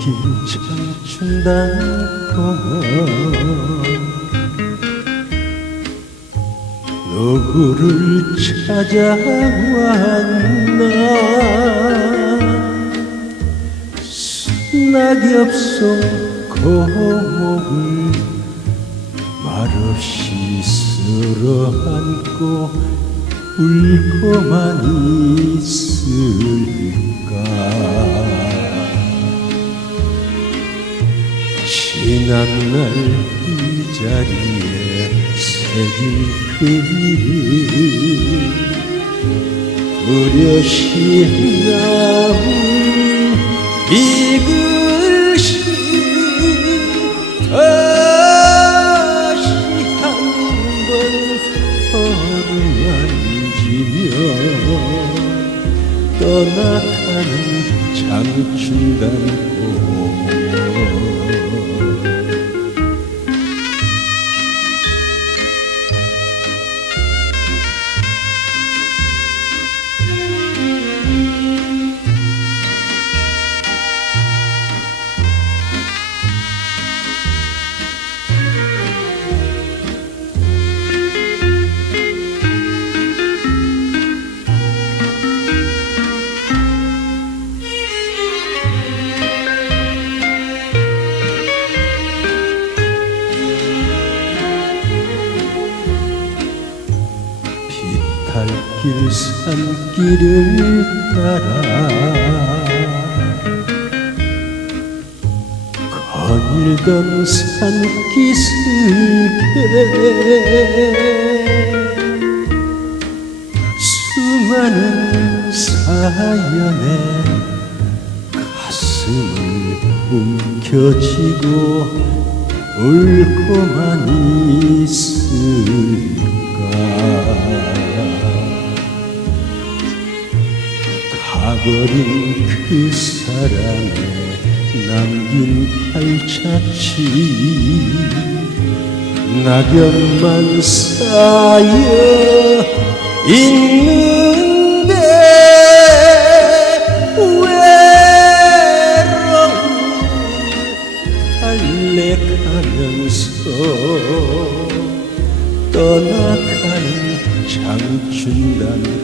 긴 청춘단공원 누구를 찾아왔나? 낙엽 속 고목을 말없이 쓸어안고 울고만 있을 지난날 이 자리에 새긴 그 이름 두려시 나온 이 글씨 다시 한번 어루만지며 떠나가는 장춘단 고 비탈길 산길을 따라 거닐던 산기슭에 수많은 사연에 가슴을 움켜쥐고 울고만 있을까 가버린 그 사람의 남긴 발자취 낙엽만 쌓여 있는데 외로운 달래가면서 떠나가는 장춘단고